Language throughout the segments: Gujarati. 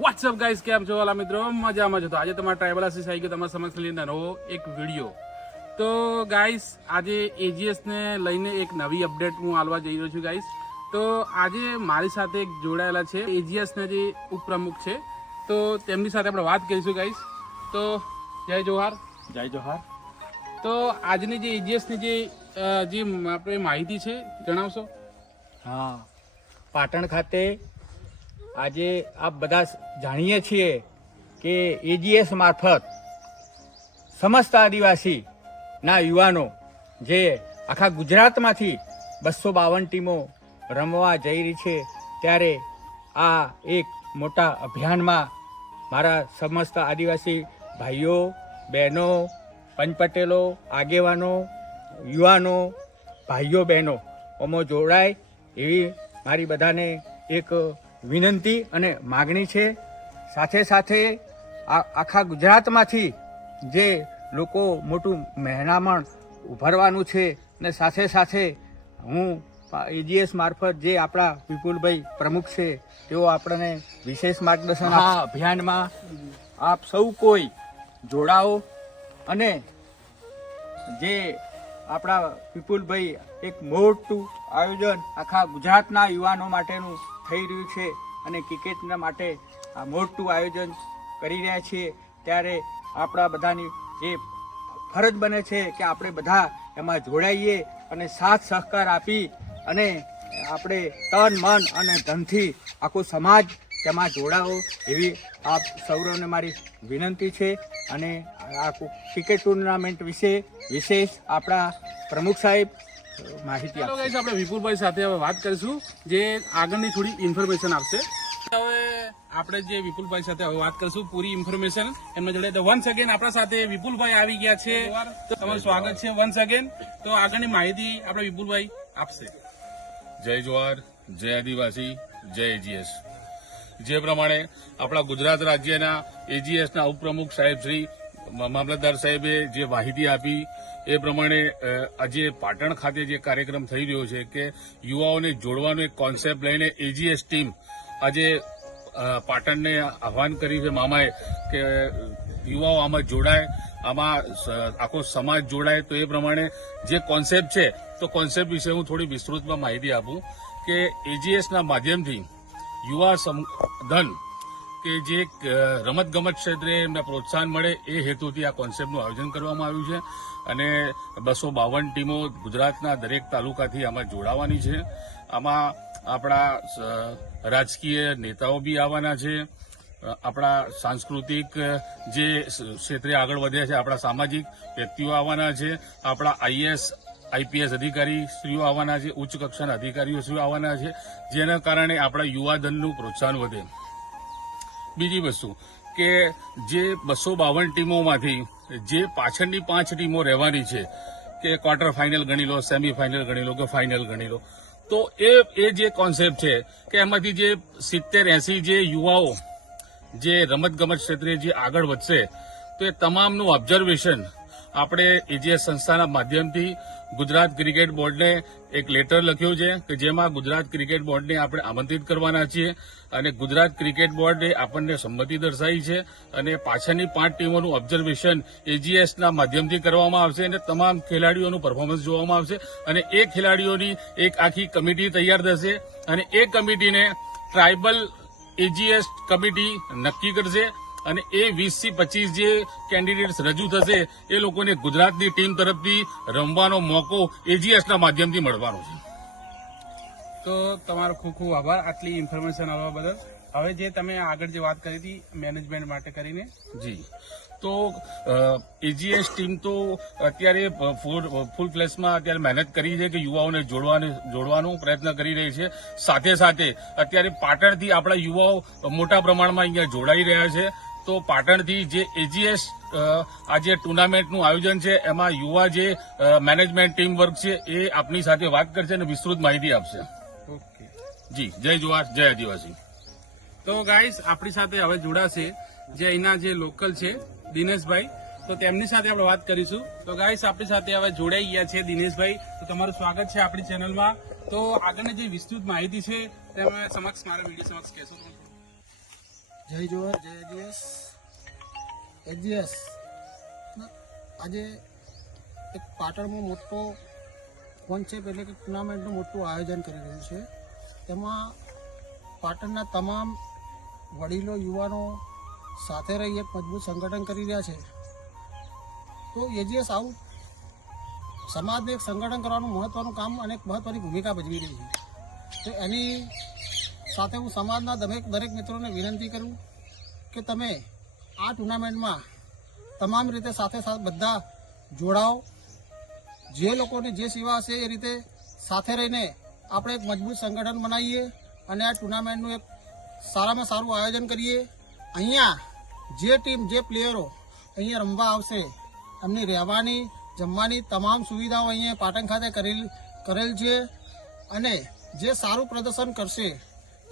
વોટ્સઅપ ગાઈસ, કેમ છો વાલા મિત્રો? મજામાં છો? તો આજે તમારા ટ્રાઇબલ આસિસ આવી ગયો તમારા સમક્ષ લઈને નવો એક વિડીયો. તો ગાઈસ, આજે એજીએસ ને લઈને એક નવી અપડેટ હું આલવા જઈ રહ્યો છું ગાઈસ. તો આજે મારી સાથે એક જોડાયેલા છે એજીએસ ના જે ઉપપ્રમુખ છે, તો તેમની સાથે આપણે વાત કરીશું ગાઈસ. તો જય જોહાર. જય જોહાર. તો આજની જે એજીએસ ની જે આપણે માહિતી છે જણાવશો? હા, પાટણ ખાતે આજે આપ બધા જાણીએ છીએ કે એજીએસ મારફત સમસ્ત આદિવાસીના યુવાનો જે આખા ગુજરાતમાંથી 252 ટીમો રમવા જઈ રહી છે, ત્યારે આ એક મોટા અભિયાનમાં મારા સમસ્ત આદિવાસી ભાઈઓ, બહેનો, પંચપટેલો, આગેવાનો, યુવાનો, ભાઈઓ બહેનો ઓમાં જોડાય એવી મારી બધાને એક વિનંતી અને માગણી છે. સાથે સાથે આખા ગુજરાતમાંથી જે લોકો મોટું મહેનામણ ઉભરવાનું છે, ને સાથે સાથે હું એજીએસ મારફત જે આપણા વિપુલભાઈ પ્રમુખ છે તેઓ આપણને વિશેષ માર્ગદર્શન આ અભિયાનમાં આપ સૌ કોઈ જોડાઓ. અને જે આપણા વિપુલભાઈ એક મોટું આયોજન આખા ગુજરાતના યુવાનો માટેનું થઈ રહ્યું છે અને ક્રિકેટના માટે આ મોટું આયોજન કરી રહ્યા છીએ, ત્યારે આપણા બધાની એ ફરજ બને છે કે આપણે બધા એમાં જોડાઈએ અને સાથ સહકાર આપી અને આપણે તન મન અને ધનથી આખો સમાજ તેમાં જોડાવો એવી આપ સૌને મારી વિનંતી છે. અને આ ક્રિકેટ ટુર્નામેન્ટ વિશે વિશેષ આપણા પ્રમુખ સાહેબ માહિતી આપશે. ગાઈસ, આપણે વિપુલભાઈ સાથે હવે વાત કરીશું, જે આગળની થોડી ઇન્ફોર્મેશન આપશે. હવે આપણે જે વિપુલભાઈ સાથે હવે વાત કરીશું પૂરી ઇન્ફોર્મેશન એમના જોડે. તો વન્સ અગેન આપણા સાથે વિપુલભાઈ આવી ગયા છે, તો તમારું સ્વાગત છે વન્સ અગેન. તો આગળની માહિતી આપણે વિપુલભાઈ આપશે. જય જોહાર, જય આદિવાસી, જય એજીએસ. જે પ્રમાણે આપણા ગુજરાત રાજ્યના એજીએસના ઉપપ્રમુખ સાહેબ શ્રી મામલતદાર સાહેબે જે માહિતી આપી એ પ્રમાણે આજે પાટણ ખાતે જે કાર્યક્રમ થઈ રહ્યો છે કે યુવાઓને જોડવાનો એક કોન્સેપ્ટ લઈને એજીએસ ટીમ આજે પાટણને આહવાન કર્યું છે મામાએ કે યુવાઓ આમાં જોડાય, આમાં આખો સમાજ જોડાય. તો એ પ્રમાણે જે કોન્સેપ્ટ છે, તો કોન્સેપ્ટ વિશે હું થોડી વિસ્તૃતમાં માહિતી આપું કે એજીએસના માધ્યમથી યુવા ધન કે જે રમતગમત ક્ષેત્રે એમને પ્રોત્સાહન મળે એ હેતુથી આ કોન્સેપ્ટનું આયોજન કરવામાં આવ્યું છે. અને 252 ટીમો ગુજરાતના દરેક તાલુકાથી આમાં જોડાવાની છે. આમાં આપણા રાજકીય નેતાઓ બી આવવાના છે, આપણા સાંસ્કૃતિક જે ક્ષેત્રે આગળ વધ્યા છે આપણા સામાજિક વ્યક્તિઓ આવવાના છે, આપણા આઈએએસ આઈપીએસ અધિકારી શ્રીઓ આવવાના છે, ઉચ્ચ કક્ષાના અધિકારીઓ શ્રીઓ આવવાના છે, જેના કારણે આપણા યુવાધનનું પ્રોત્સાહન વધે. બીજી વસ્તુ કે જે 252 ટીમોમાંથી જે પાછળની 5 ટીમો રહેવાની છે, કે ક્વાર્ટર ફાઇનલ ગણી લો, સેમી ફાઇનલ ગણી લો કે ફાઇનલ ગણી લો, તો એ જે કોન્સેપ્ટ છે કે એમાંથી જે 70-80 જે યુવાઓ જે રમતગમત ક્ષેત્રે જે આગળ વધશે, તો એ તમામનું ઓબ્ઝર્વેશન આપણે એજીએસ સંસ્થાના માધ્યમથી ગુજરાત ક્રિકેટ બોર્ડને એક લેટર લખ્યો છે કે જેમાં ગુજરાત ક્રિકેટ બોર્ડને આપણે આમંત્રિત કરવાના છીએ. અને ગુજરાત ક્રિકેટ બોર્ડે આપણને સંમતિ દર્શાવી છે અને પાછળની 5 ટીમોનું ઓબ્ઝર્વેશન એજીએસના માધ્યમથી કરવામાં આવશે અને તમામ ખેલાડીઓનું પરફોર્મન્સ જોવામાં આવશે. અને એ ખેલાડીઓની એક આખી કમિટી તૈયાર થશે અને એ કમિટીને ટ્રાઇબલ એજીએસ કમિટી નક્કી કરશે. અને એ 20 થી 25 જે કેન્ડિડેટ્સ રજૂ થશે એ લોકોને ગુજરાતની ટીમ તરફથી રમવાનો મોકો એજીએસના માધ્યમથી મળવાનો છે. તો તમારો ખૂબ ખૂબ આભાર આટલી ઇન્ફોર્મેશન આપવા બદલ. હવે જે તમે આગળ જે વાત કરી હતી મેનેજમેન્ટ માટે કરીને, જી, તો એજીએસ ટીમ તો અત્યારે ફૂલ ફ્લેશમાં અત્યારે મહેનત કરી છે કે યુવાઓને જોડવાનો પ્રયત્ન કરી રહી છે. સાથે સાથે અત્યારે પાટણથી આપણા યુવાઓ મોટા પ્રમાણમાં અહીંયા જોડાઈ રહ્યા છે. તો પાટણથી જે એજીએસ આજે ટુર્નામેન્ટનું આયોજન છે એમાં યુવા જે મેનેજમેન્ટ ટીમ વર્ક છે એ આપની સાથે વાત કરશે અને વિસ્તૃત માહિતી આપશે. ઓકે જી, જય જોહાર, જય આદિવાસી. તો ગાઈસ, આપણી સાથે હવે જોડાશે જે અહીંના જે લોકલ છે દિનેશભાઈ, તો તેમની સાથે આપણે વાત કરીશું. તો ગાઈસ, આપણી સાથે હવે જોડાઈ ગયા છે દિનેશભાઈ. તો તમારું સ્વાગત છે આપણી ચેનલમાં. તો આગળની જે વિસ્તૃત માહિતી છે તમે સમક્ષ મારા વિડીયો સમક્ષ કહેશો? જય જોહર જય એજીએસ આજે એક પાટણમાં મોટો કોન્સેપ્ટ એટલે કે ટુર્નામેન્ટનું મોટું આયોજન કરી રહ્યું છે. તેમાં પાટણના તમામ વડીલો યુવાનો સાથે રહી એક મજબૂત સંગઠન કરી રહ્યા છે. તો એજીએસ આવું સમાજને એક સંગઠન કરવાનું મહત્ત્વનું કામ અને એક મહત્ત્વની ભૂમિકા ભજવી રહી છે. તો એની સાથે હું સમાજના દરેક મિત્રોને વિનંતી કરું કે તમે આ ટુર્નામેન્ટમાં તમામ રીતે સાથે બધા જોડાઓ. જે લોકોની જે સેવા હશે એ રીતે સાથે રહીને આપણે એક મજબૂત સંગઠન બનાવીએ અને આ ટુર્નામેન્ટનું એક સારામાં સારું આયોજન કરીએ. અહીંયા જે ટીમ જે પ્લેયરો અહીંયા રમવા આવશે એમની રહેવાની જમવાની તમામ સુવિધાઓ અહીંયા પાટણ ખાતે કરેલ છે અને જે સારું પ્રદર્શન કરશે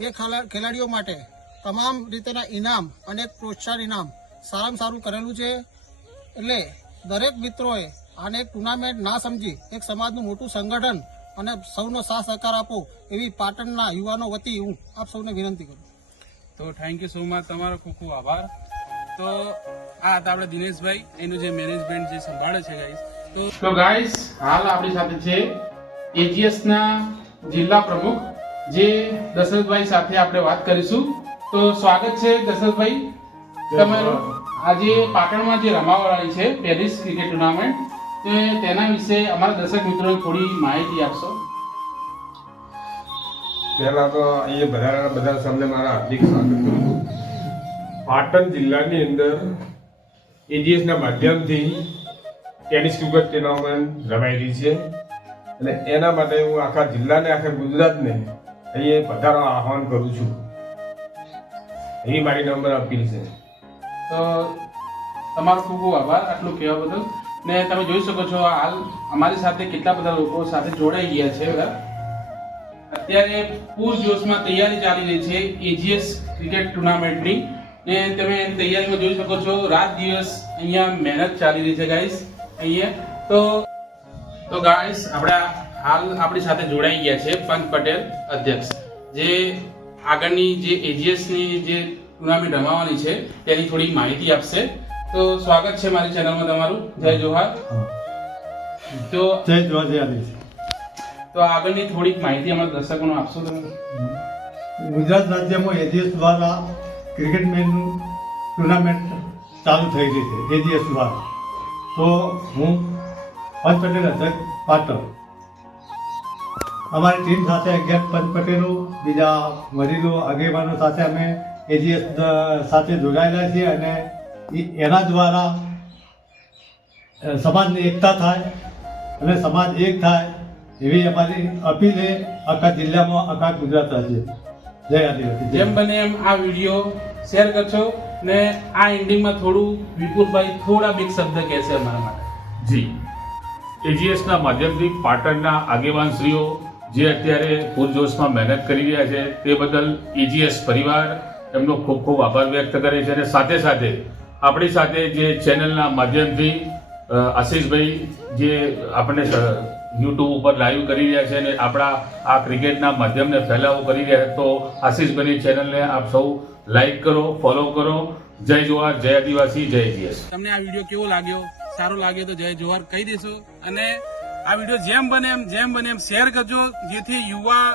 એ ખેલાડીઓ માટે તમામ રીતેના ઇનામ અને પ્રોત્સાહન ઇનામ સારામાં સારું કરેલું છે. એટલે દરેક મિત્રોએ આને એક ટુર્નામેન્ટ ના સમજી એક સમાજનું મોટું સંગઠન અને સૌનો સાથ સહકાર આપો એવી પાટણના યુવાનો વતી હું આપ સૌને વિનંતી કરું. તો થેન્ક યુ સો મચ, તમારો ખૂબ ખૂબ આભાર. તો આ હતા આપણે દિનેશભાઈ, એનું જે મેનેજમેન્ટ જે સંભાળે છે ગાઈસ. તો ગાઈસ હાલ આપણી સાથે છે એજીએસ ના જિલ્લા પ્રમુખ જે દશરથભાઈ સાથે આપણે વાત કરીશું. તો સ્વાગત છે દશરથભાઈ તમારું. આજે પાટણમાં જે રમાવાળી છે પેરિસ ક્રિકેટ ટુર્નામેન્ટ, તેના વિશે અમારા દર્શક મિત્રોને થોડી માહિતી આપશો. પહેલા તો અહીંયા વધારાના બધા સામે મારા હાર્દિક સ્વાગત કરું છું. પાટણ જિલ્લાની અંદર એજીએસના માધ્યમથી ટેનિસ ક્રિકેટ ટુર્નામેન્ટ રમાઈ રહી છે અને એના માટે હું આખા જિલ્લાને આખા ગુજરાતને અહીંયા વધારવા આહવાન કરું છું. એવી મારી નમ્ર અપીલ છે. તો તમારો ખૂબ ખૂબ આભાર આટલું કહેવા બદલ. ને તમે જોઈ શકો છો હાલ અમારી સાથે કેટલા બધા લોકો સાથે જોડાઈ ગયા છે. બધા અત્યારે પૂરજોશમાં તૈયારી ચાલી રહી છે એજીએસ ક્રિકેટ ટુર્નામેન્ટની. ને તમે એની તૈયારીમાં જોઈ શકો છો રાત દિવસ અહીંયા મહેનત ચાલી રહી છે ગાઈસ અહીંયા. તો ગાઈસ હાલ આપણી સાથે જોડાઈ ગયા છે પંત પટેલ અધ્યક્ષ, જે આગળની જે એજીએસની જે ટુર્નામેન્ટ રમાવાની છે તેની થોડી માહિતી આપશે. તો સ્વાગત છે મારી ચેનલમાં તમારું. જય જોહાર. તો જય દ્વારકાધીશ. તો આગળની થોડીક માહિતી અમારા દર્શકોને આપશો તમે? ગુજરાત રાજ્યમાં એજીએસ દ્વારા ક્રિકેટ મેચનું ટુર્નામેન્ટ ચાલુ થઈ રહી છે એજીએસ દ્વારા. તો હું પંત પટેલ અધ્યક્ષ પાટણ, અમારી ટીમ સાથે 11 પંત પટેલો બીજા વડીલો આગેવાનો સાથે અમે એજીએસ સાથે જોડાયેલા છીએ અને એના દ્વારા સમાજની એકતા થાય અને સમાજ એક થાય એવી અમારી અપીલ છે આખા જિલ્લામાં આખા ગુજરાત રાજ્ય. જય આદિવાસી. જેમ બને એમ આ વિડીયો શેર કરશો ને આ એન્ડિંગમાં થોડું વિપુલભાઈ થોડા બીક શબ્દ કહેશે અમારા માટે. જી, એજીએસના માધ્યમથી પાટણના આગેવાનશ્રીઓ જે અત્યારે પૂરજોશમાં મહેનત કરી રહ્યા છે તે બદલ એજીએસ પરિવાર એમનો ખૂબ ખૂબ આભાર વ્યક્ત કરે છે. અને સાથે સાથે આપણી સાથે જે ચેનલના માધ્યમથી આશીષભાઈ જે આપણે યુટ્યુબ ઉપર લાઈવ કરી રહ્યા છે અને આપણા આ ક્રિકેટના માધ્યમને ફેલાવો કરી રહ્યા છે, તો આશીષભાઈની ચેનલને આપ સૌ લાઈક કરો, ફોલો કરો. જય જોહાર, જય આદિવાસી, જય એજીએસ. તમને આ વિડીયો કેવો લાગ્યો? સારો લાગ્યો તો જય જોહાર કહી દેશો અને આ વિડીયો જેમ બને એમ શેર કરજો, જેથી યુવા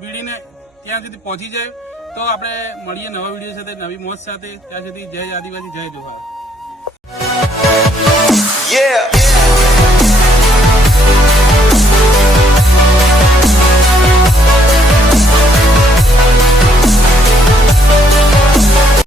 પીઢીને ત્યાં સુધી પહોંચી જાય. તો આપણે મળીએ નવા વિડીયો સાથે, નવી મોજ સાથે. ત્યાં સુધી જય આદિવાસી, જય જોહાર.